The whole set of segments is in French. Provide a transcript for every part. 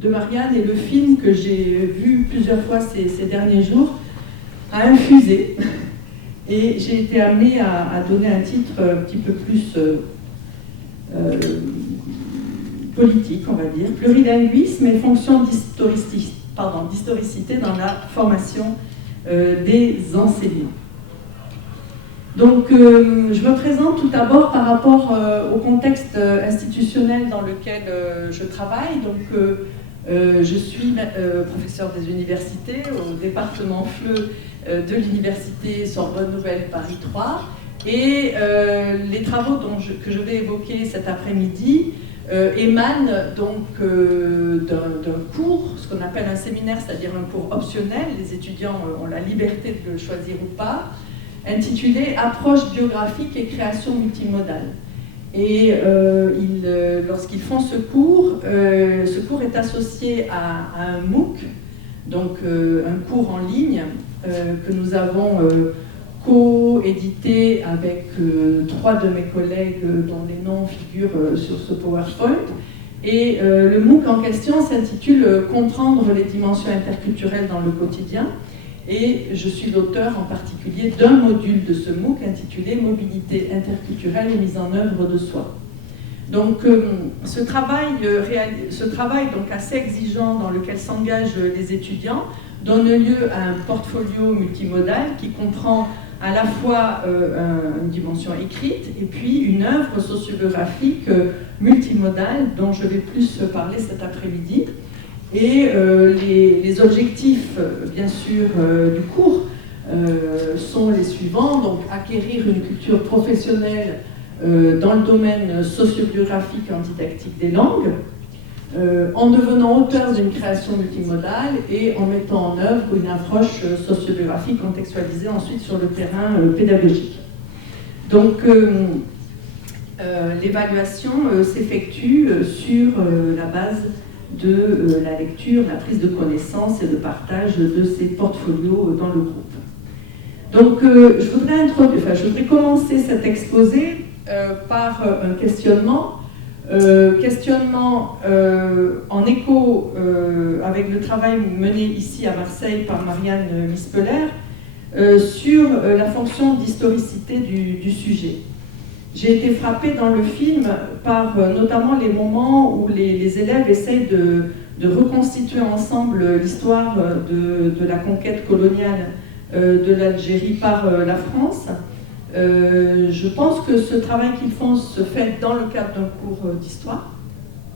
de Marianne et le film que j'ai vu plusieurs fois ces derniers jours a infusé. Et j'ai été amenée à donner un titre un petit peu plus politique, on va dire, plurilinguisme et fonction d'historicité dans la formation des enseignants. Donc, je me présente tout d'abord par rapport au contexte institutionnel dans lequel je travaille. Donc, je suis professeur des universités au département FLE de l'université Sorbonne Nouvelle Paris 3. Et les travaux que je vais évoquer cet après-midi émanent donc d'un cours, ce qu'on appelle un séminaire, c'est-à-dire un cours optionnel. Les étudiants ont la liberté de le choisir ou pas, intitulé « Approche biographique et création multimodale ». Et lorsqu'ils font ce cours est associé à un MOOC, donc un cours en ligne que nous avons co-édité avec 3 de mes collègues dont les noms figurent sur ce PowerPoint. Et le MOOC en question s'intitule « Comprendre les dimensions interculturelles dans le quotidien ». Et je suis l'auteur en particulier d'un module de ce MOOC intitulé « Mobilité interculturelle et mise en œuvre de soi ». Donc ce travail donc assez exigeant dans lequel s'engagent les étudiants donne lieu à un portfolio multimodal qui comprend à la fois une dimension écrite et puis une œuvre sociographique multimodale dont je vais plus parler cet après-midi. Et les objectifs, bien sûr, du cours sont les suivants. Donc, acquérir une culture professionnelle dans le domaine sociobiographique et en didactique des langues, en devenant auteur d'une création multimodale et en mettant en œuvre une approche sociobiographique contextualisée ensuite sur le terrain pédagogique. Donc, l'évaluation s'effectue sur la base de la lecture, la prise de connaissance et le partage de ces portfolios dans le groupe. Donc, je voudrais commencer cet exposé par un questionnement en écho avec le travail mené ici à Marseille par Marianne Mispeler sur la fonction d'historicité du sujet. J'ai été frappée dans le film par notamment les moments où les élèves essayent de reconstituer ensemble l'histoire de la conquête coloniale de l'Algérie par la France. Je pense que ce travail qu'ils font se fait dans le cadre d'un cours d'histoire.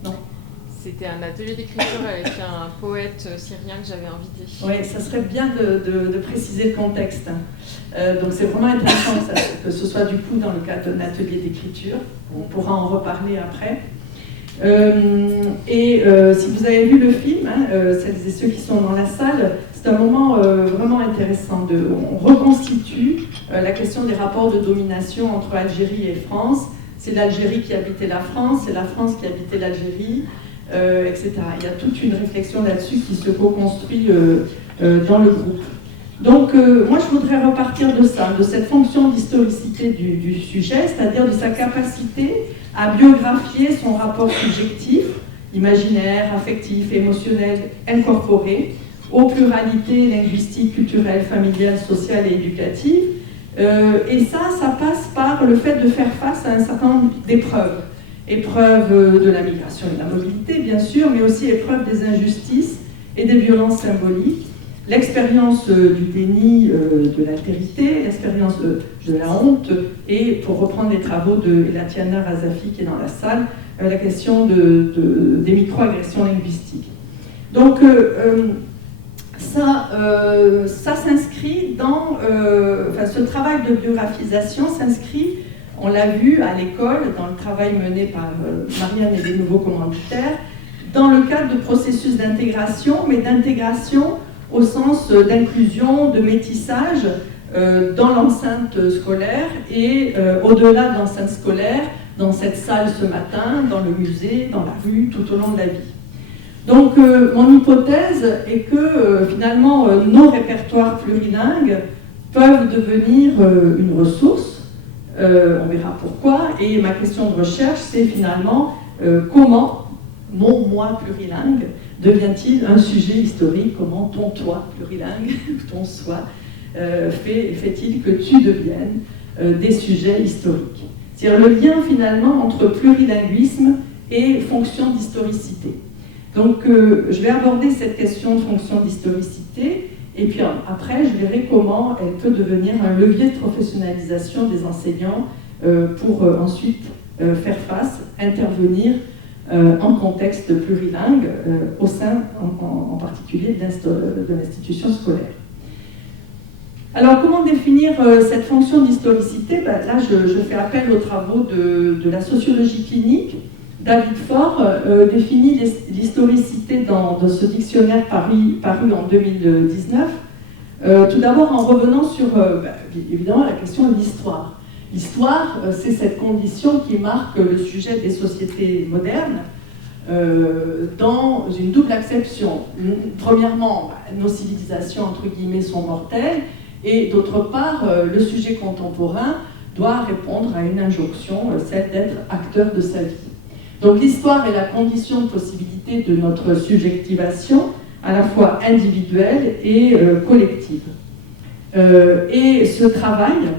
Non. C'était un atelier d'écriture avec un poète syrien que j'avais invité. Oui, ça serait bien de préciser le contexte. Donc c'est vraiment intéressant que ce soit du coup dans le cadre d'un atelier d'écriture. On pourra en reparler après. Si vous avez vu le film, celles et ceux qui sont dans la salle, c'est un moment vraiment intéressant. On reconstitue la question des rapports de domination entre Algérie et France. C'est l'Algérie qui habitait la France, c'est la France qui habitait l'Algérie, etc. Il y a toute une réflexion là-dessus qui se co-construit dans le groupe. Donc, moi, je voudrais repartir de ça, de cette fonction d'historicité du sujet, c'est-à-dire de sa capacité à biographier son rapport subjectif, imaginaire, affectif, émotionnel, incorporé, aux pluralités linguistiques, culturelles, familiales, sociales et éducatives. Et ça passe par le fait de faire face à un certain nombre d'épreuves. Épreuves de la migration et de la mobilité, bien sûr, mais aussi épreuves des injustices et des violences symboliques. L'expérience du déni, de l'altérité, l'expérience de la honte, et pour reprendre les travaux de Elatiana Razafi qui est dans la salle, la question des microagressions linguistiques. Donc ça s'inscrit dans, ce travail de biographisation s'inscrit, on l'a vu à l'école, dans le travail mené par Marianne et les nouveaux commanditaires, dans le cadre de processus d'intégration, mais d'intégration au sens d'inclusion, de métissage dans l'enceinte scolaire et au-delà de l'enceinte scolaire, dans cette salle ce matin, dans le musée, dans la rue, tout au long de la vie. Donc mon hypothèse est que finalement nos répertoires plurilingues peuvent devenir une ressource, on verra pourquoi, et ma question de recherche c'est finalement comment mon moi plurilingue devient-il un sujet historique? Comment ton toi plurilingue, ton soi, fait-il que tu deviennes des sujets historiques? C'est-à-dire le lien finalement entre plurilinguisme et fonction d'historicité. Donc je vais aborder cette question de fonction d'historicité et puis après je verrai comment elle peut devenir un levier de professionnalisation des enseignants pour ensuite faire face, intervenir en contexte plurilingue au sein en particulier de l'institution scolaire. Alors, comment définir cette fonction d'historicité? Là, je fais appel aux travaux de la sociologie clinique. David Faure définit l'historicité dans ce dictionnaire paru en 2019. Tout d'abord, en revenant sur, évidemment, la question de l'histoire. L'histoire, c'est cette condition qui marque le sujet des sociétés modernes dans une double acception. Premièrement, nos civilisations, entre guillemets, sont mortelles. Et d'autre part, le sujet contemporain doit répondre à une injonction, celle d'être acteur de sa vie. Donc l'histoire est la condition de possibilité de notre subjectivation, à la fois individuelle et collective. Et ce travail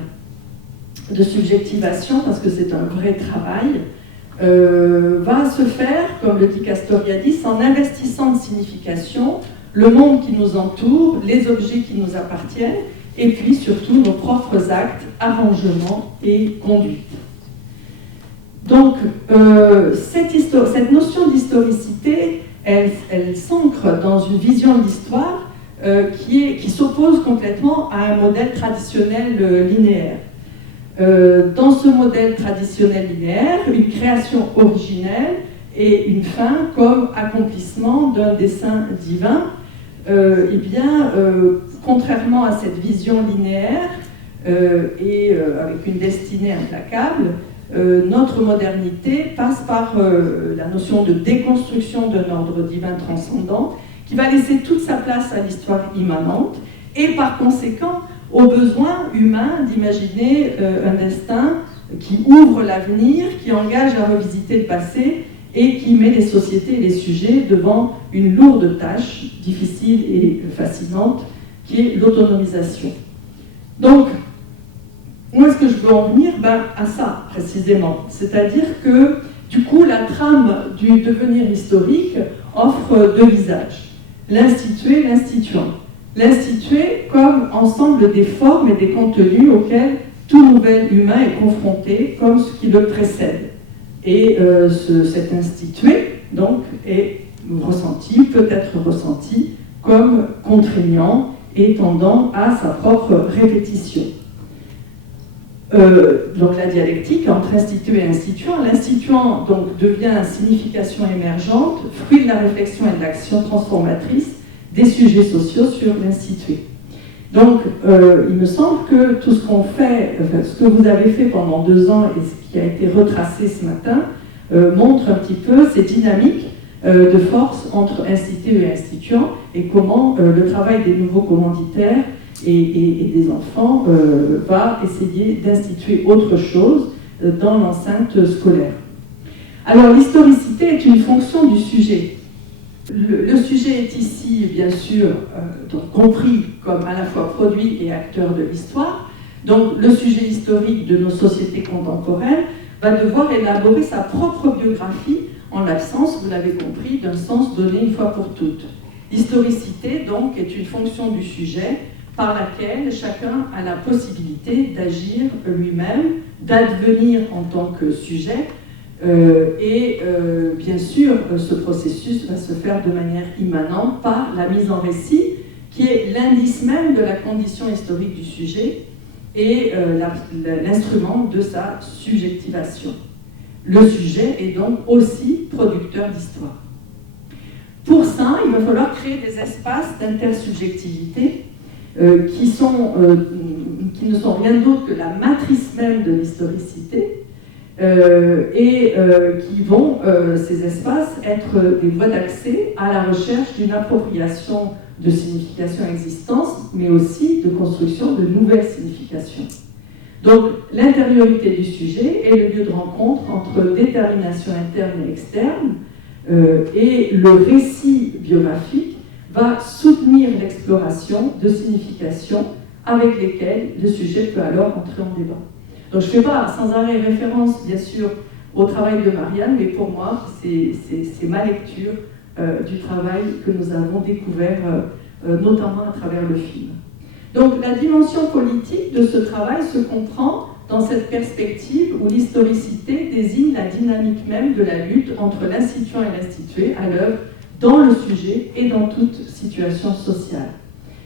de subjectivation, parce que c'est un vrai travail, va se faire, comme le dit Castoriadis, en investissant de signification le monde qui nous entoure, les objets qui nous appartiennent, et puis surtout nos propres actes, arrangements et conduites. Donc, cette notion d'historicité, elle s'ancre dans une vision de l'histoire qui s'oppose complètement à un modèle traditionnel linéaire. Dans ce modèle traditionnel linéaire, une création originelle et une fin comme accomplissement d'un dessein divin, contrairement à cette vision linéaire avec une destinée implacable, notre modernité passe par la notion de déconstruction d'un ordre divin transcendant qui va laisser toute sa place à l'histoire immanente et par conséquent au besoin humain d'imaginer un destin qui ouvre l'avenir, qui engage à revisiter le passé et qui met les sociétés et les sujets devant une lourde tâche, difficile et fascinante, qui est l'autonomisation. Donc, où est-ce que je veux en venir? À ça, précisément. C'est-à-dire que, du coup, la trame du devenir historique offre deux visages. L'institué, l'instituant. L'institué comme ensemble des formes et des contenus auxquels tout nouvel humain est confronté, comme ce qui le précède. Et cet institué, donc, est ressenti, peut être ressenti comme contraignant et tendant à sa propre répétition. Donc la dialectique entre institué et instituant. L'instituant donc devient signification émergente, fruit de la réflexion et de l'action transformatrice des sujets sociaux sur l'institué. Donc il me semble que tout ce qu'on fait, ce que vous avez fait pendant 2 ans et ce qui a été retracé ce matin, montre un petit peu ces dynamiques de force entre institué et instituant et comment le travail des nouveaux commanditaires et des enfants va essayer d'instituer autre chose dans l'enceinte scolaire. Alors l'historicité est une fonction du sujet. Le sujet est ici, bien sûr, donc compris comme à la fois produit et acteur de l'histoire. Donc le sujet historique de nos sociétés contemporaines va devoir élaborer sa propre biographie en l'absence, vous l'avez compris, d'un sens donné une fois pour toutes. L'historicité, donc, est une fonction du sujet par laquelle chacun a la possibilité d'agir lui-même, d'advenir en tant que sujet, bien sûr, ce processus va se faire de manière immanente par la mise en récit, qui est l'indice même de la condition historique du sujet et l'instrument de sa subjectivation. Le sujet est donc aussi producteur d'histoire. Pour ça, il va falloir créer des espaces d'intersubjectivité qui ne sont rien d'autre que la matrice même de l'historicité qui vont, ces espaces, être des voies d'accès à la recherche d'une appropriation de signification existence, mais aussi de construction de nouvelles significations. Donc, l'intériorité du sujet est le lieu de rencontre entre détermination interne et externe, Et le récit biographique va soutenir l'exploration de significations avec lesquelles le sujet peut alors entrer en débat. Donc je ne fais pas sans arrêt référence, bien sûr, au travail de Marianne, mais pour moi, c'est ma lecture du travail que nous avons découvert, notamment à travers le film. Donc la dimension politique de ce travail se comprend dans cette perspective où l'historicité désigne la dynamique même de la lutte entre l'instituant et l'institué à l'œuvre dans le sujet et dans toute situation sociale.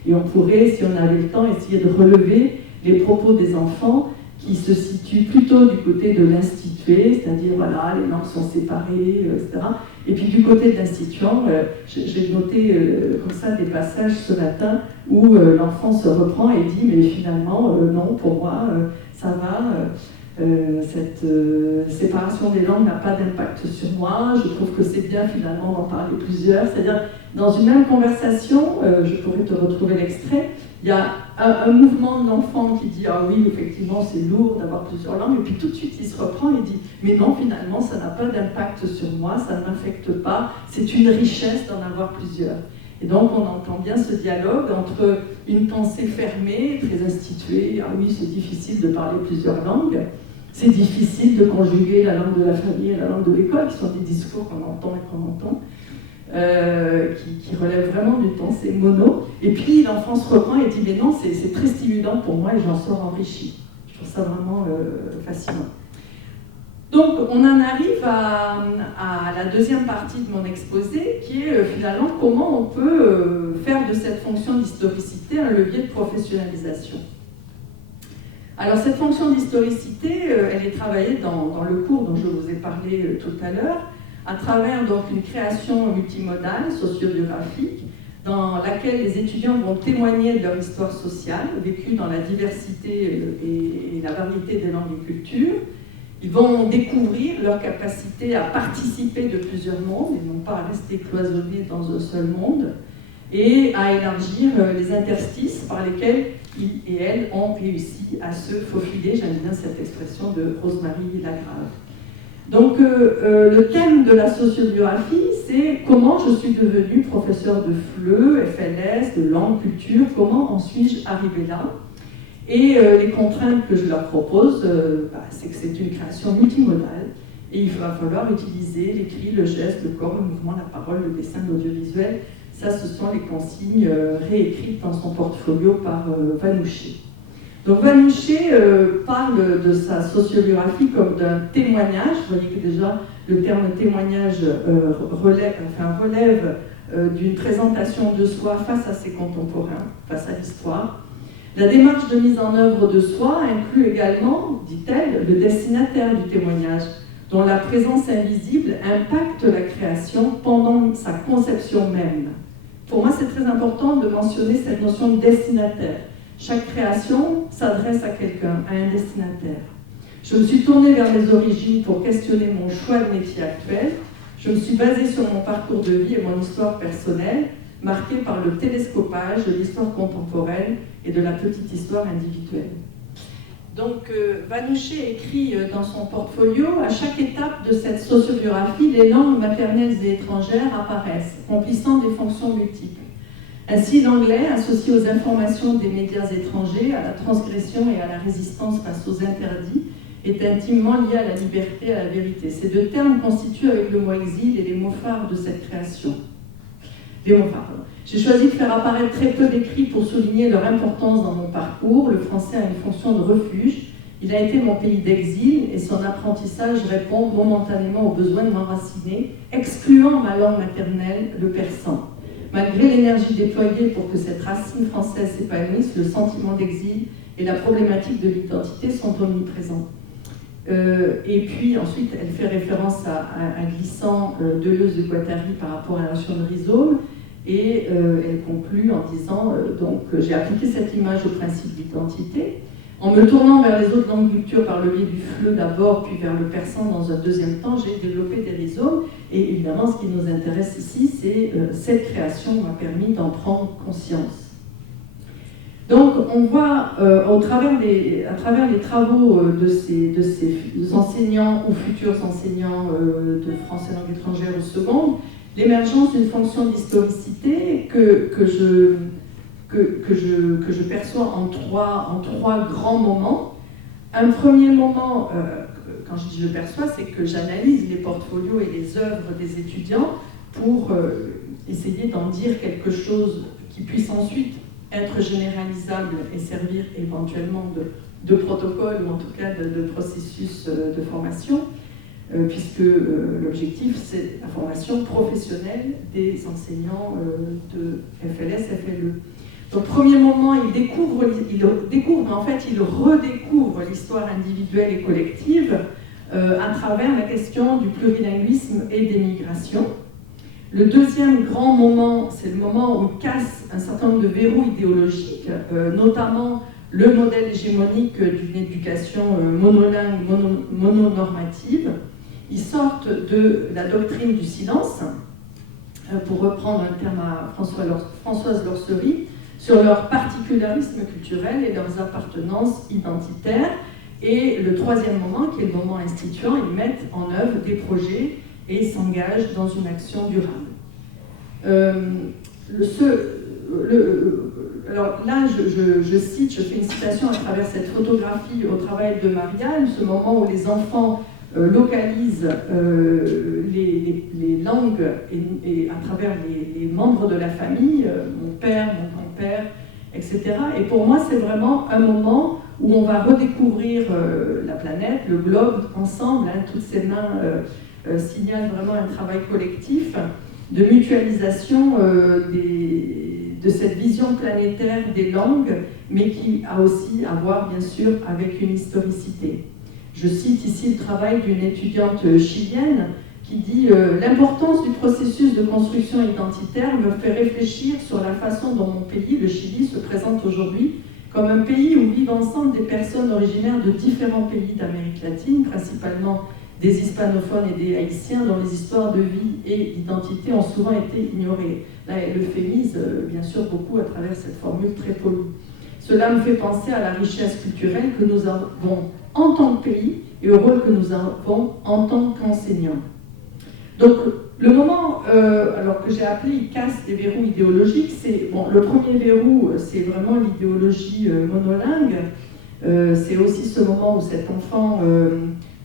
Et on pourrait, si on avait le temps, essayer de relever les propos des enfants qui se situent plutôt du côté de l'institué, c'est-à-dire, voilà, les langues sont séparées, etc. Et puis du côté de l'instituant, j'ai noté comme ça des passages ce matin où l'enfant se reprend et dit, mais finalement, non, pour moi, ça va, cette séparation des langues n'a pas d'impact sur moi, je trouve que c'est bien finalement d'en parler plusieurs, c'est-à-dire, dans une même conversation, je pourrais te retrouver l'extrait, il y a un mouvement d'enfant qui dit « Ah oui, effectivement, c'est lourd d'avoir plusieurs langues », et puis tout de suite, il se reprend et dit « Mais non, finalement, ça n'a pas d'impact sur moi, ça ne m'affecte pas, c'est une richesse d'en avoir plusieurs. » Et donc, on entend bien ce dialogue entre une pensée fermée, très instituée, « Ah oui, c'est difficile de parler plusieurs langues, c'est difficile de conjuguer la langue de la famille et la langue de l'école, qui sont des discours qu'on entend et qu'on entend. » qui relève vraiment d'une pensée mono. Et puis l'enfant se reprend et dit mais non, c'est très stimulant pour moi et j'en sors enrichi. Je trouve ça vraiment fascinant. Donc on en arrive à la deuxième partie de mon exposé qui est finalement comment on peut faire de cette fonction d'historicité un levier de professionnalisation. Alors cette fonction d'historicité, elle est travaillée dans le cours dont je vous ai parlé tout à l'heure, à travers donc une création multimodale, sociobiographique, dans laquelle les étudiants vont témoigner de leur histoire sociale, vécue dans la diversité et la variété des langues et cultures. Ils vont découvrir leur capacité à participer de plusieurs mondes, et non pas à rester cloisonnés dans un seul monde, et à élargir les interstices par lesquels ils et elles ont réussi à se faufiler, j'aime bien cette expression de Rosemary Lagrave. Donc le thème de la sociobiographie, c'est comment je suis devenue professeur de FLE, FLS, de langue, culture, comment en suis-je arrivée là? Et les contraintes que je leur propose, c'est que c'est une création multimodale et il va falloir utiliser l'écrit, le geste, le corps, le mouvement, la parole, le dessin, l'audiovisuel. Ça, ce sont les consignes réécrites dans son portfolio par Vanouché. Donc Vanouché parle de sa sociobiographie comme d'un témoignage. Vous voyez que déjà le terme témoignage relève d'une présentation de soi face à ses contemporains, face à l'histoire. La démarche de mise en œuvre de soi inclut également, dit-elle, le destinataire du témoignage, dont la présence invisible impacte la création pendant sa conception même. Pour moi, c'est très important de mentionner cette notion de destinataire. Chaque création s'adresse à quelqu'un, à un destinataire. Je me suis tournée vers mes origines pour questionner mon choix de métier actuel. Je me suis basée sur mon parcours de vie et mon histoire personnelle, marquée par le télescopage de l'histoire contemporaine et de la petite histoire individuelle. Donc, Vanouché écrit dans son portfolio, à chaque étape de cette sociobiographie, les langues maternelles et étrangères apparaissent, remplissant des fonctions multiples. Ainsi, l'anglais, associé aux informations des médias étrangers, à la transgression et à la résistance face aux interdits, est intimement lié à la liberté et à la vérité. Ces deux termes constituent avec le mot exil et les mots phares de cette création. Les mots phares, pardon. J'ai choisi de faire apparaître très peu d'écrits pour souligner leur importance dans mon parcours. Le français a une fonction de refuge. Il a été mon pays d'exil et son apprentissage répond momentanément au besoin de m'enraciner, excluant ma langue maternelle, le persan. Malgré l'énergie déployée pour que cette racine française s'épanouisse, le sentiment d'exil et la problématique de l'identité sont omniprésents. Et puis ensuite, elle fait référence à un glissant Deleuze de Guattari par rapport à la notion de rhizome, et elle conclut en disant donc j'ai appliqué cette image au principe d'identité, en me tournant vers les autres langues cultures par le biais du FLE d'abord, puis vers le persan dans un deuxième temps, j'ai développé des rhizomes, et évidemment ce qui nous intéresse ici, c'est cette création m'a permis d'en prendre conscience. Donc on voit à travers les travaux de ces enseignants ou futurs enseignants de français langue étrangère au seconde, l'émergence d'une fonction d'historicité que je perçois en trois grands moments. Un premier moment, quand je dis je perçois, c'est que j'analyse les portfolios et les œuvres des étudiants pour essayer d'en dire quelque chose qui puisse ensuite être généralisable et servir éventuellement de protocole ou en tout cas de processus de formation, puisque l'objectif c'est la formation professionnelle des enseignants de FLS, FLE. Donc, premier moment, il découvre, mais en fait, il redécouvre l'histoire individuelle et collective à travers la question du plurilinguisme et des migrations. Le deuxième grand moment, c'est le moment où il casse un certain nombre de verrous idéologiques, notamment le modèle hégémonique d'une éducation monolingue, mononormative. Ils sortent de la doctrine du silence, pour reprendre un terme à Françoise Lorcerie, sur leur particularisme culturel et leurs appartenances identitaires. Et le troisième moment, qui est le moment instituant, ils mettent en œuvre des projets et s'engagent dans une action durable. Alors là, je fais une citation à travers cette photographie au travail de Marianne, ce moment où les enfants localisent les langues et à travers les membres de la famille, mon père, mon grand-père, etc. Et pour moi, c'est vraiment un moment où on va redécouvrir la planète, le globe, ensemble. Toutes ces mains signalent vraiment un travail collectif de mutualisation de cette vision planétaire des langues, mais qui a aussi à voir, bien sûr, avec une historicité. Je cite ici le travail d'une étudiante chilienne qui dit « L'importance du processus de construction identitaire me fait réfléchir sur la façon dont mon pays, le Chili, se présente aujourd'hui comme un pays où vivent ensemble des personnes originaires de différents pays d'Amérique latine, principalement des hispanophones et des haïtiens dont les histoires de vie et d'identité ont souvent été ignorées. » Là, elle euphémise, bien sûr, beaucoup à travers cette formule très polie. Cela me fait penser à la richesse culturelle que nous avons en tant que pays et au rôle que nous avons en tant qu'enseignants. Donc, le moment alors que j'ai appelé « il casse des verrous idéologiques », c'est le premier verrou, c'est vraiment l'idéologie monolingue. C'est aussi ce moment où cet enfant,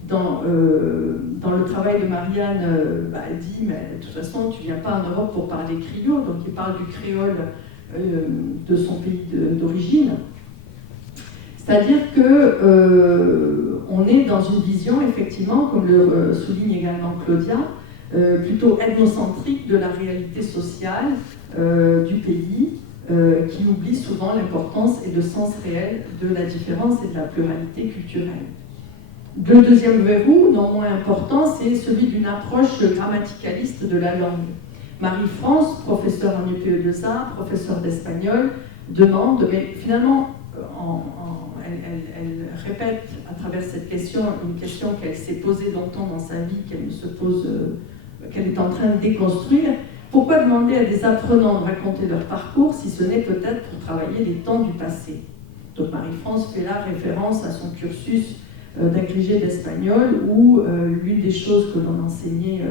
dans le travail de Marianne, elle dit « mais de toute façon, tu ne viens pas en Europe pour parler criollo », donc il parle du créole de son pays d'origine. C'est-à-dire qu'on est dans une vision, effectivement, comme le souligne également Claudia, plutôt ethnocentrique de la réalité sociale du pays, qui oublie souvent l'importance et le sens réel de la différence et de la pluralité culturelle. Le deuxième verrou, non moins important, c'est celui d'une approche grammaticaliste de la langue. Marie-France, professeure en UPE2A, professeure d'espagnol, demande, mais finalement, elle répète à travers cette question une question qu'elle s'est posée longtemps dans sa vie, qu'elle est en train de déconstruire. Pourquoi demander à des apprenants de raconter leur parcours si ce n'est peut-être pour travailler les temps du passé? Donc Marie-France fait là référence à son cursus d'agrégé d'espagnol où l'une des choses que l'on enseignait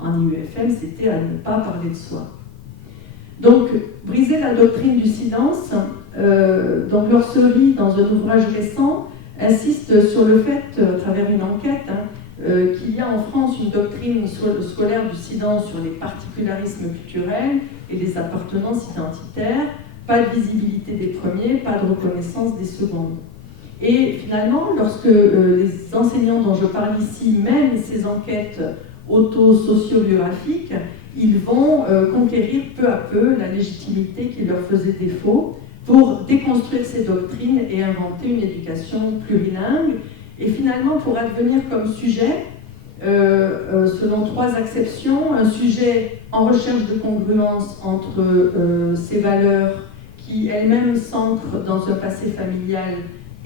en IUFM, c'était à ne pas parler de soi. Donc, briser la doctrine du silence. Donc Lorcerie, dans un ouvrage récent, insiste sur le fait, à travers une enquête, qu'il y a en France une doctrine scolaire du silence sur les particularismes culturels et les appartenances identitaires, pas de visibilité des premiers, pas de reconnaissance des secondes. Et finalement, lorsque les enseignants dont je parle ici mènent ces enquêtes auto-sociobiographiques, ils vont conquérir peu à peu la légitimité qui leur faisait défaut pour déconstruire ces doctrines et inventer une éducation plurilingue, et finalement pour advenir comme sujet, selon trois acceptions, un sujet en recherche de congruence entre ses valeurs qui elles-mêmes s'ancrent dans un passé familial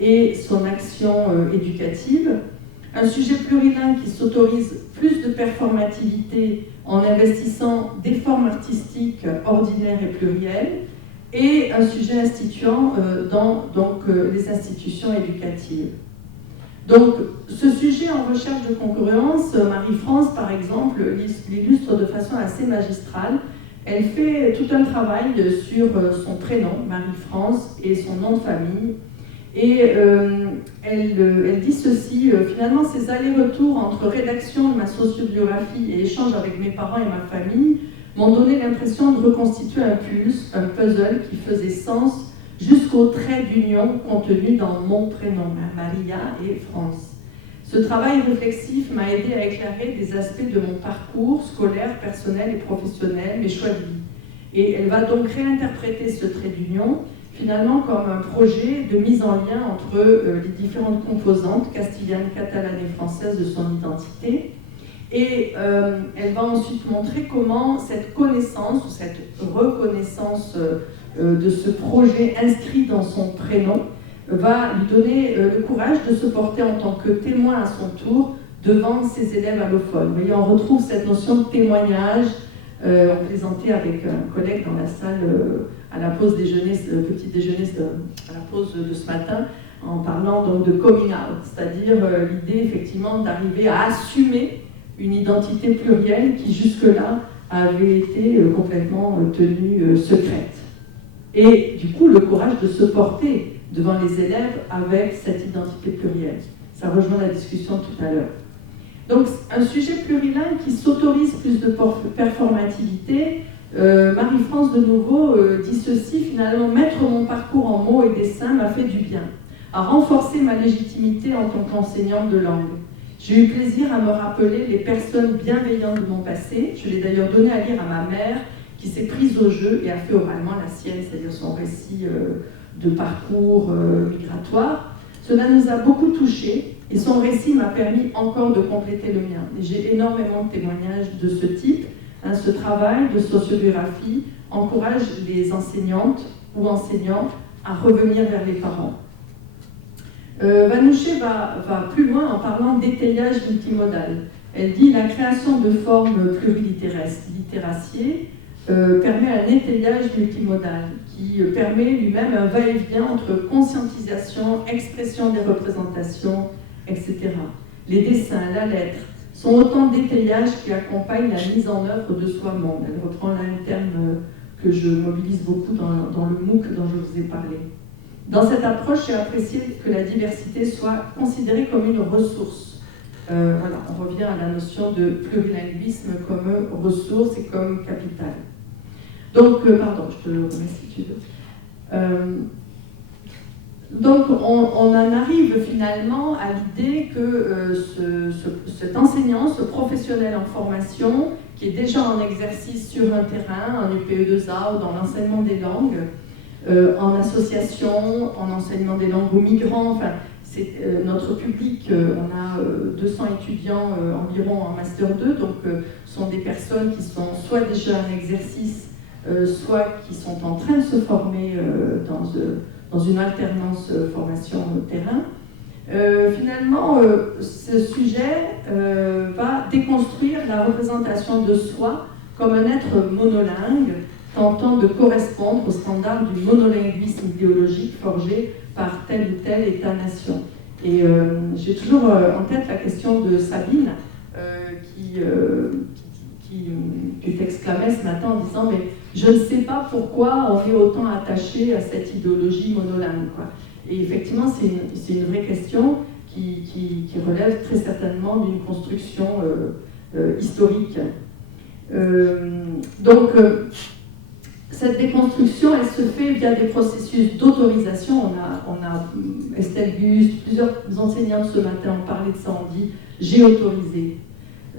et son action éducative, un sujet plurilingue qui s'autorise plus de performativité en investissant des formes artistiques ordinaires et plurielles, et un sujet instituant dans les institutions éducatives. Donc, ce sujet en recherche de congruence, Marie-France, par exemple, l'illustre de façon assez magistrale. Elle fait tout un travail sur son prénom, Marie-France, et son nom de famille. Et elle dit ceci, finalement, ces allers-retours entre rédaction de ma sociobiographie et échange avec mes parents et ma famille m'ont donné l'impression de reconstituer un pulse, un puzzle qui faisait sens jusqu'au trait d'union contenu dans mon prénom, Maria et France. Ce travail réflexif m'a aidé à éclairer des aspects de mon parcours scolaire, personnel et professionnel, mes choix de vie. Et elle va donc réinterpréter ce trait d'union finalement comme un projet de mise en lien entre les différentes composantes castillane, catalane et française de son identité. Et elle va ensuite montrer comment cette connaissance ou cette reconnaissance de ce projet inscrit dans son prénom va lui donner le courage de se porter en tant que témoin à son tour devant ses élèves allophones. Vous voyez, on retrouve cette notion de témoignage. On plaisantait avec un collègue dans la salle à la pause déjeuner, petit déjeuner à la pause de ce matin, en parlant donc de coming out, c'est-à-dire l'idée effectivement d'arriver à assumer une identité plurielle qui jusque-là avait été complètement tenue secrète. Et du coup, le courage de se porter devant les élèves avec cette identité plurielle. Ça rejoint la discussion tout à l'heure. Donc, un sujet plurilingue qui s'autorise plus de performativité. Marie-France, de nouveau, dit ceci, finalement, mettre mon parcours en mots et dessins m'a fait du bien, a renforcé ma légitimité en tant qu'enseignante de langue. J'ai eu plaisir à me rappeler les personnes bienveillantes de mon passé. Je l'ai d'ailleurs donné à lire à ma mère, qui s'est prise au jeu et a fait oralement la sienne, c'est-à-dire son récit de parcours migratoire. Cela nous a beaucoup touchés et son récit m'a permis encore de compléter le mien. Et j'ai énormément de témoignages de ce type. Ce travail de sociobiographie encourage les enseignantes ou enseignants à revenir vers les parents. Vanouché va plus loin en parlant d'étayage multimodal. Elle dit la création de formes plurilittéraciées permet un étayage multimodal qui permet lui-même un va-et-vient entre conscientisation, expression des représentations, etc. Les dessins, la lettre sont autant d'étayages qui accompagnent la mise en œuvre de soi-même. Elle reprend là un terme que je mobilise beaucoup dans le MOOC dont je vous ai parlé. Dans cette approche, j'ai apprécié que la diversité soit considérée comme une ressource. Voilà, on revient à la notion de plurilinguisme comme ressource et comme capital. Donc, pardon, je te le remets si tu veux. Donc, on en arrive finalement à l'idée que cet enseignant, ce professionnel en formation, qui est déjà en exercice sur un terrain, en UPE2A ou dans l'enseignement des langues, en association, en enseignement des langues aux migrants, enfin, c'est notre public, on a 200 étudiants environ en Master 2, donc ce sont des personnes qui sont soit déjà en exercice, soit qui sont en train de se former dans une alternance formation-terrain. Finalement, ce sujet va déconstruire la représentation de soi comme un être monolingue, tentant de correspondre aux standards du monolinguisme idéologique forgé par tel ou tel État-nation. Et j'ai toujours en tête la question de Sabine qui t'exclamait ce matin en disant « mais je ne sais pas pourquoi on est autant attaché à cette idéologie monolingue ». Et effectivement, c'est une vraie question qui relève très certainement d'une construction historique. Donc, cette déconstruction, elle se fait via des processus d'autorisation. On a Estelle Gust, plusieurs enseignantes ce matin ont parlé de ça, on dit « j'ai autorisé ».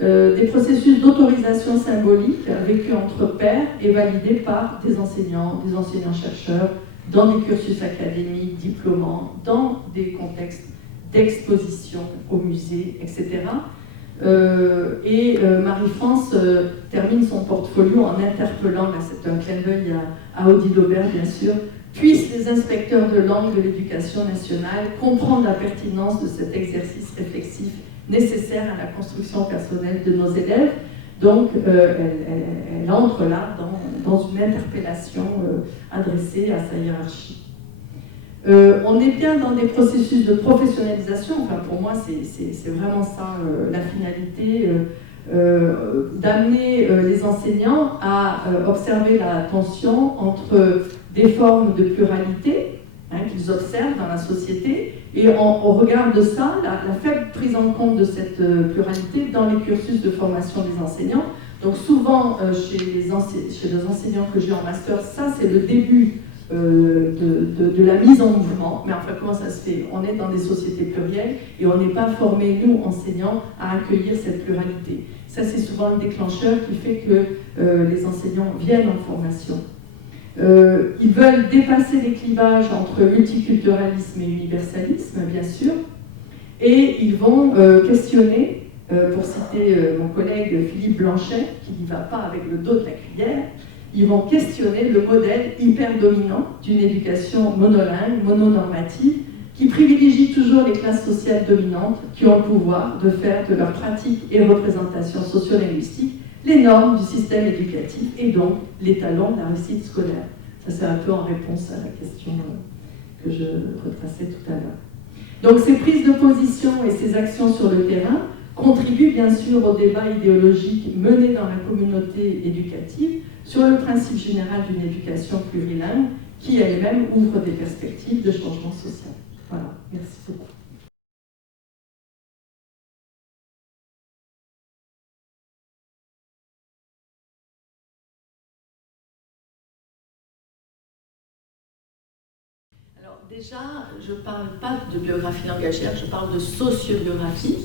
Des processus d'autorisation symbolique vécus entre pairs et validés par des enseignants-chercheurs, dans des cursus académiques, diplômants, dans des contextes d'exposition au musée, etc. Marie-France termine son portfolio en interpellant, là c'est un clin d'œil à Odile Aubert bien sûr, puissent les inspecteurs de langue de l'éducation nationale comprendre la pertinence de cet exercice réflexif nécessaire à la construction personnelle de nos élèves. Donc elle entre là dans une interpellation adressée à sa hiérarchie. On est bien dans des processus de professionnalisation, enfin pour moi c'est vraiment ça la finalité, d'amener les enseignants à observer la tension entre des formes de pluralité qu'ils observent dans la société, et au regard de ça, la faible prise en compte de cette pluralité dans les cursus de formation des enseignants. Donc souvent, chez les enseignants que j'ai en master, ça c'est le début de la mise en mouvement. Mais enfin, comment ça se fait? On est dans des sociétés plurielles et on n'est pas formés, nous, enseignants, à accueillir cette pluralité. Ça, c'est souvent le déclencheur qui fait que les enseignants viennent en formation. Ils veulent dépasser les clivages entre multiculturalisme et universalisme, bien sûr, et ils vont questionner, pour citer mon collègue Philippe Blanchet, qui n'y va pas avec le dos de la cuillère, ils vont questionner le modèle hyper dominant d'une éducation monolingue, mononormative, qui privilégie toujours les classes sociales dominantes qui ont le pouvoir de faire de leurs pratiques et représentations sociolinguistiques les normes du système éducatif et donc les talents de la réussite scolaire. Ça, c'est un peu en réponse à la question que je retraçais tout à l'heure. Donc ces prises de position et ces actions sur le terrain contribuent bien sûr au débat idéologique mené dans la communauté éducative sur le principe général d'une éducation plurilingue qui elle-même ouvre des perspectives de changement social. Voilà, merci beaucoup. Alors déjà, je ne parle pas de biographie langagière, je parle de sociobiographie.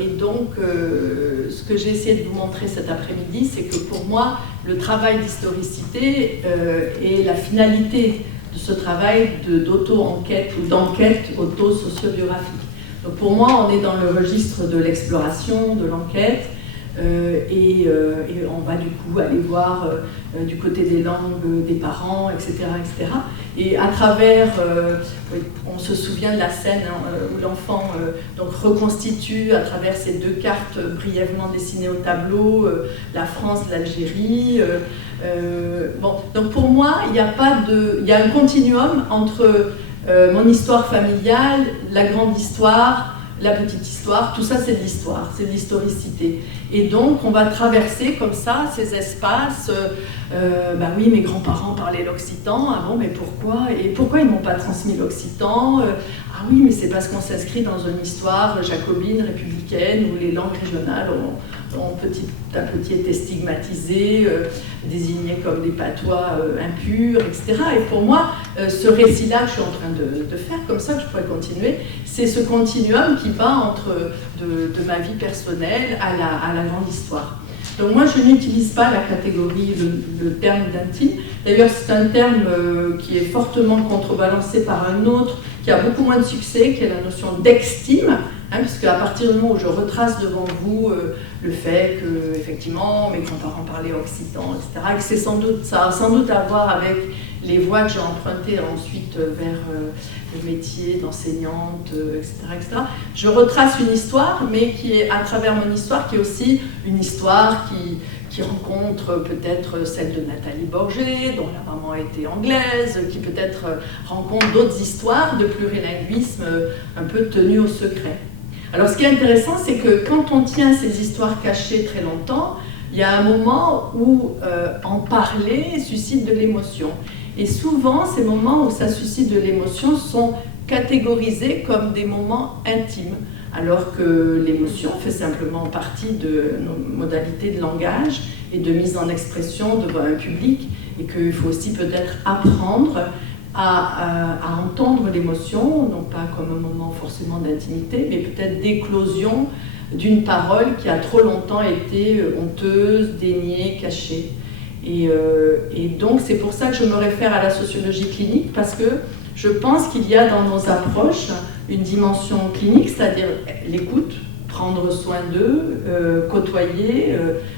Et donc, ce que j'ai essayé de vous montrer cet après-midi, c'est que pour moi, le travail d'historicité est la finalité de ce travail d'auto-enquête ou d'enquête auto-sociobiographique. Donc pour moi, on est dans le registre de l'exploration, de l'enquête, et on va du coup aller voir du côté des langues des parents, etc. etc. Et à travers, on se souvient de la scène où l'enfant donc reconstitue à travers ces deux cartes brièvement dessinées au tableau la France, l'Algérie. Bon, donc pour moi, il y a un continuum entre mon histoire familiale, la grande histoire, la petite histoire, tout ça c'est de l'histoire, c'est de l'historicité. Et donc on va traverser comme ça ces espaces, bah oui, mes grands-parents parlaient l'occitan, ah bon, mais pourquoi? Et pourquoi ils ne m'ont pas transmis l'occitan? Ah oui, mais c'est parce qu'on s'inscrit dans une histoire jacobine, républicaine, où les langues régionales ont petit à petit été stigmatisées, désignées comme des patois impurs, etc. Et pour moi, ce récit-là que je suis en train de faire, comme ça que je pourrais continuer, c'est ce continuum qui va entre de ma vie personnelle à la grande histoire. Donc moi, je n'utilise pas la catégorie, le terme d'intime. D'ailleurs, c'est un terme qui est fortement contrebalancé par un autre, qui a beaucoup moins de succès, qui est la notion d'extime, puisque à partir du moment où je retrace devant vous le fait que, effectivement, mes grands-parents parlaient occitan, etc., et que ça a sans doute à voir avec les voies que j'ai empruntées ensuite vers le métier d'enseignante, etc., etc. Je retrace une histoire, mais qui est, à travers mon histoire, qui est aussi une histoire qui rencontre peut-être celle de Nathalie Borgé, dont la maman était anglaise, qui peut-être rencontre d'autres histoires de plurilinguisme un peu tenues au secret. Alors ce qui est intéressant, c'est que quand on tient ces histoires cachées très longtemps, il y a un moment où en parler suscite de l'émotion. Et souvent, ces moments où ça suscite de l'émotion sont catégorisés comme des moments intimes, alors que l'émotion fait simplement partie de nos modalités de langage et de mise en expression devant un public, et qu'il faut aussi peut-être apprendre à entendre l'émotion, non pas comme un moment forcément d'intimité, mais peut-être d'éclosion d'une parole qui a trop longtemps été honteuse, déniée, cachée. Et donc c'est pour ça que je me réfère à la sociologie clinique, parce que je pense qu'il y a dans nos approches une dimension clinique, c'est-à-dire l'écoute, prendre soin d'eux, côtoyer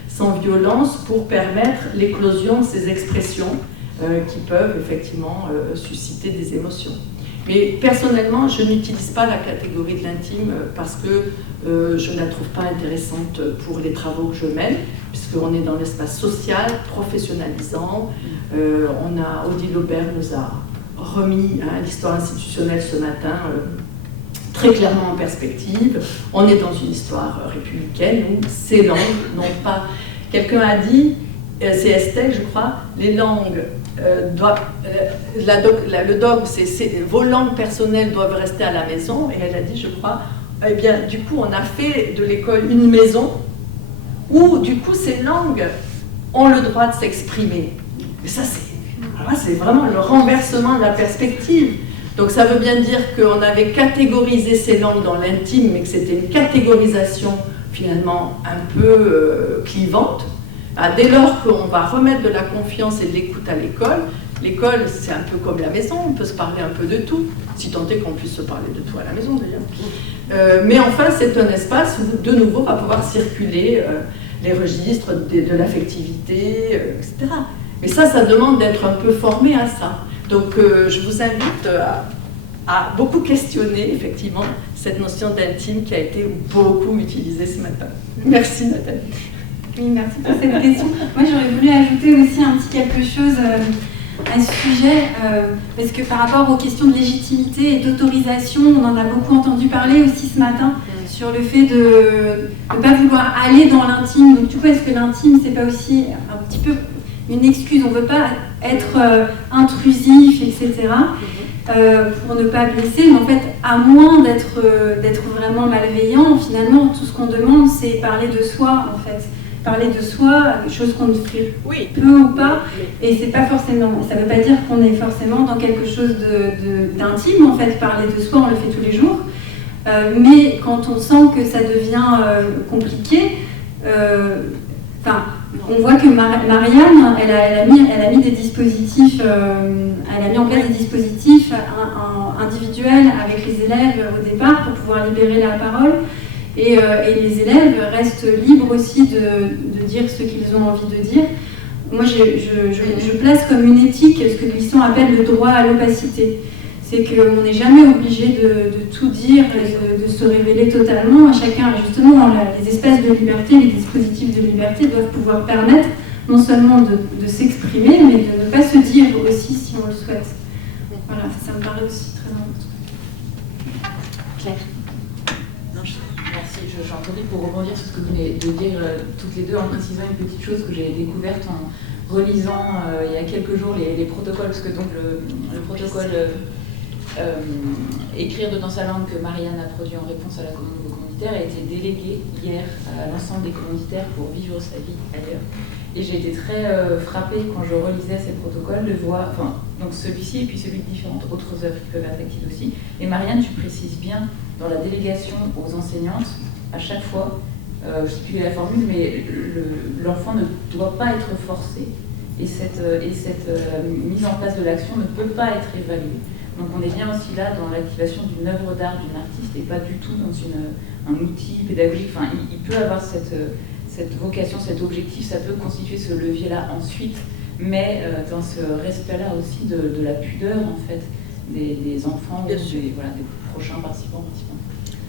sans violence pour permettre l'éclosion de ces expressions qui peuvent effectivement susciter des émotions. Mais personnellement, je n'utilise pas la catégorie de l'intime parce que je ne la trouve pas intéressante pour les travaux que je mène, puisqu'on est dans l'espace social, professionnalisant. Odile Aubert nous a remis l'histoire institutionnelle ce matin très clairement en perspective. On est dans une histoire républicaine où ces langues n'ont pas... Quelqu'un a dit, c'est Estelle je crois, les langues doivent... le dogme c'est vos langues personnelles doivent rester à la maison, et elle a dit je crois, eh bien du coup on a fait de l'école une maison où du coup ces langues ont le droit de s'exprimer. Et ça c'est vraiment le renversement de la perspective. Donc ça veut bien dire qu'on avait catégorisé ces langues dans l'intime, mais que c'était une catégorisation finalement un peu clivante. Dès lors qu'on va remettre de la confiance et de l'écoute à l'école c'est un peu comme la maison, on peut se parler un peu de tout, si tant est qu'on puisse se parler de tout à la maison d'ailleurs. Mais enfin c'est un espace où de nouveau va pouvoir circuler les registres de l'affectivité, etc. Mais ça demande d'être un peu formé à ça. Donc je vous invite à beaucoup questionner effectivement cette notion d'intime qui a été beaucoup utilisée ce matin. Merci Nathalie. Oui, merci pour cette question. Moi j'aurais voulu ajouter aussi un petit quelque chose à ce sujet, parce que par rapport aux questions de légitimité et d'autorisation, on en a beaucoup entendu parler aussi ce matin, sur le fait de ne pas vouloir aller dans l'intime. Donc du coup, est-ce que l'intime, c'est pas aussi un petit peu une excuse? On ne veut pas être intrusif, etc., pour ne pas blesser, mais en fait, à moins d'être vraiment malveillant, finalement, tout ce qu'on demande, c'est parler de soi, en fait. Parler de soi, chose qu'on ne fait peu ou pas, et c'est pas forcément, ça ne veut pas dire qu'on est forcément dans quelque chose d'intime, en fait. Parler de soi, on le fait tous les jours, mais quand on sent que ça devient compliqué, on voit que Marianne, elle a mis des dispositifs, elle a mis en place des dispositifs individuels avec les élèves au départ pour pouvoir libérer la parole. Et les élèves restent libres aussi de dire ce qu'ils ont envie de dire. Moi, je place comme une éthique ce que Glissant appelle le droit à l'opacité. C'est qu'on n'est jamais obligé de tout dire, de se révéler totalement. Chacun, justement, dans les espaces de liberté, les dispositifs de liberté doivent pouvoir permettre non seulement de s'exprimer, mais de ne pas se dire aussi si on le souhaite. Voilà, ça me paraît aussi très important. Claire. Merci, j'en profite pour rebondir sur ce que vous venez de dire toutes les deux, en précisant une petite chose que j'ai découverte en relisant il y a quelques jours les protocoles, parce que donc le protocole Écrire dans sa langue que Marianne a produit en réponse à la commande de vos commanditaires a été délégué hier à l'ensemble des commanditaires pour vivre sa vie ailleurs. Et j'ai été très frappée quand je relisais ces protocoles de voir, donc celui-ci et puis celui de différentes autres œuvres qui peuvent être actives aussi. Et Marianne, tu précises bien dans la délégation aux enseignantes, à chaque fois, je ne sais plus la formule, mais l'enfant ne doit pas être forcé et cette mise en place de l'action ne peut pas être évaluée. Donc on est bien aussi là dans l'activation d'une œuvre d'art d'une artiste et pas du tout dans un outil pédagogique. Enfin, il peut avoir cette vocation, cet objectif, ça peut constituer ce levier-là ensuite, mais dans ce respect-là aussi de la pudeur en fait des enfants, des prochains participants.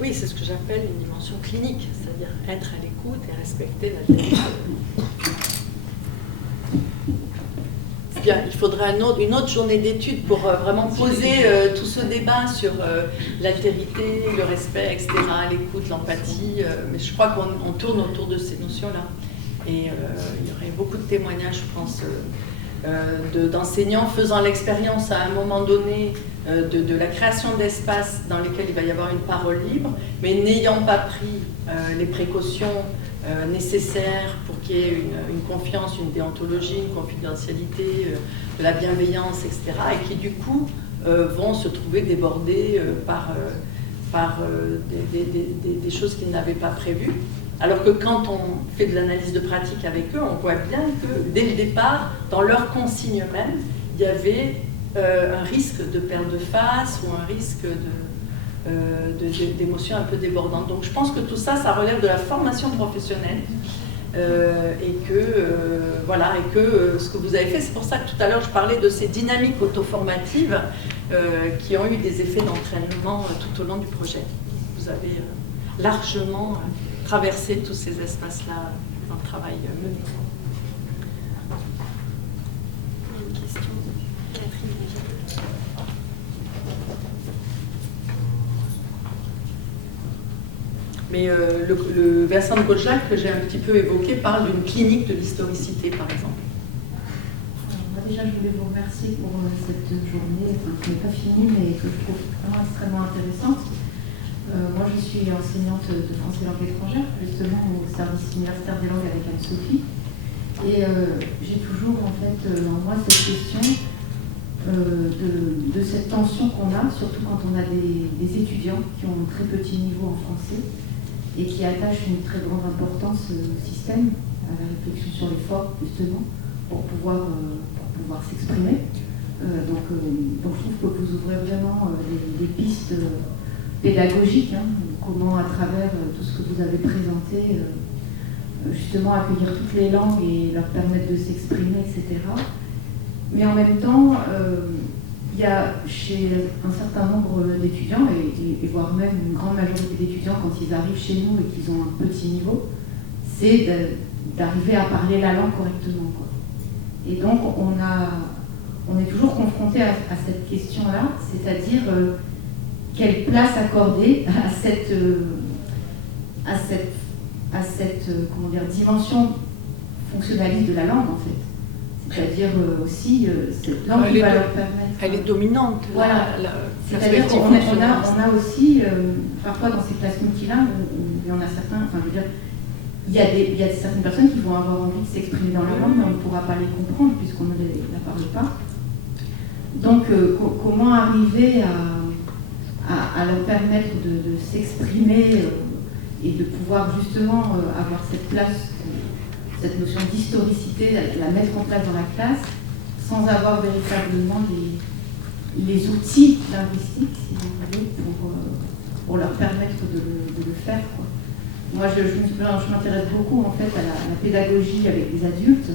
Oui, c'est ce que j'appelle une dimension clinique, c'est-à-dire être à l'écoute et respecter la tête. Bien, il faudra une autre journée d'études pour vraiment poser tout ce débat sur l'altérité, le respect, etc., l'écoute, l'empathie. Mais je crois qu'on tourne autour de ces notions-là. Et il y aurait beaucoup de témoignages, je pense, d'enseignants faisant l'expérience à un moment donné de la création d'espaces dans lesquels il va y avoir une parole libre, mais n'ayant pas pris les précautions nécessaires pour qu'il y ait une confiance, une déontologie, une confidentialité, de la bienveillance, etc. Et qui du coup vont se trouver débordés par des choses qu'ils n'avaient pas prévues. Alors que quand on fait de l'analyse de pratique avec eux, on voit bien que dès le départ, dans leur consigne même, il y avait un risque de perte de face ou un risque d'émotions un peu débordantes. Donc je pense que tout ça, ça relève de la formation professionnelle et que ce que vous avez fait, c'est pour ça que tout à l'heure je parlais de ces dynamiques auto-formatives qui ont eu des effets d'entraînement tout au long du projet. Vous avez largement traversé tous ces espaces-là dans le travail mené. Une question, Catherine. Mais le versant de Kojak que j'ai un petit peu évoqué parle d'une clinique de l'historicité, par exemple. Moi déjà, je voulais vous remercier pour cette journée, qui n'est pas finie, mais que je trouve vraiment extrêmement intéressante. Moi, je suis enseignante de français langue étrangère, justement au service universitaire des langues avec Anne-Sophie. Et j'ai toujours, en fait, en moi cette question de cette tension qu'on a, surtout quand on a des étudiants qui ont un très petit niveau en français et qui attachent une très grande importance au système, à la réflexion sur les formes, justement, pour pouvoir s'exprimer. Donc je trouve que vous ouvrez vraiment des pistes pédagogiques, comment à travers tout ce que vous avez présenté, justement accueillir toutes les langues et leur permettre de s'exprimer, etc. Mais en même temps, il y a chez un certain nombre d'étudiants, et voire même une grande majorité d'étudiants, quand ils arrivent chez nous et qu'ils ont un petit niveau, c'est d'arriver à parler la langue correctement, quoi. Et donc, on est toujours confronté à cette question-là, c'est-à-dire quelle place accorder à cette comment dire, dimension fonctionnaliste de la langue, en fait. C'est-à-dire aussi cette langue qui va leur permettre... Elle est dominante. Voilà. C'est-à-dire qu'on a aussi, parfois dans ces classes multilingues, il y en a certains, enfin je veux dire, il y a certaines personnes qui vont avoir envie de s'exprimer dans leur langue, mais on ne pourra pas les comprendre puisqu'on ne la parle pas. Donc comment arriver à leur permettre de s'exprimer et de pouvoir justement avoir cette place, cette notion d'historicité, la mettre en place dans la classe, sans avoir véritablement les outils linguistiques, si vous voulez, pour leur permettre de le faire, quoi. Moi, je m'intéresse beaucoup en fait à la pédagogie avec les adultes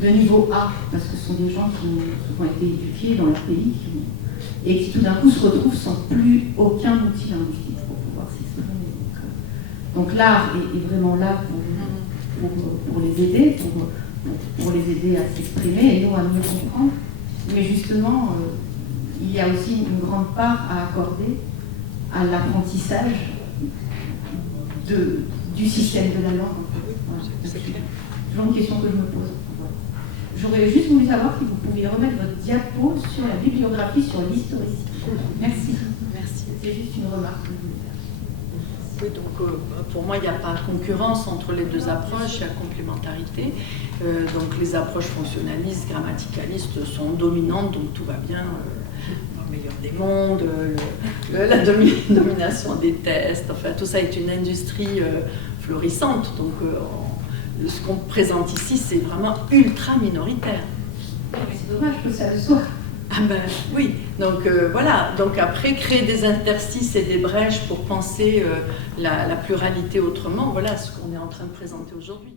de niveau A, parce que ce sont des gens qui ont été éduqués dans leur pays et qui tout d'un coup se retrouvent sans plus aucun outil linguistique pour pouvoir s'exprimer. Donc l'art est vraiment là pour les aider, pour les aider à s'exprimer et nous à mieux comprendre. Mais justement, il y a aussi une grande part à accorder à l'apprentissage du système de la langue. Voilà. C'est toujours une question que je me pose. Voilà. J'aurais juste voulu savoir si vous pouviez remettre votre diapo sur la bibliographie sur l'historicité. Merci. Merci. C'est juste une remarque que je voulais faire. Oui, donc pour moi, il n'y a pas de concurrence entre les deux approches, il y a complémentarité. Donc les approches fonctionnalistes, grammaticalistes sont dominantes, donc tout va bien. Le meilleur des mondes, la domination des tests, enfin tout ça est une industrie florissante. Donc ce qu'on présente ici, c'est vraiment ultra minoritaire. C'est dommage que ça le soit. Ah ben oui, donc voilà, donc après créer des interstices et des brèches pour penser la pluralité autrement, voilà ce qu'on est en train de présenter aujourd'hui.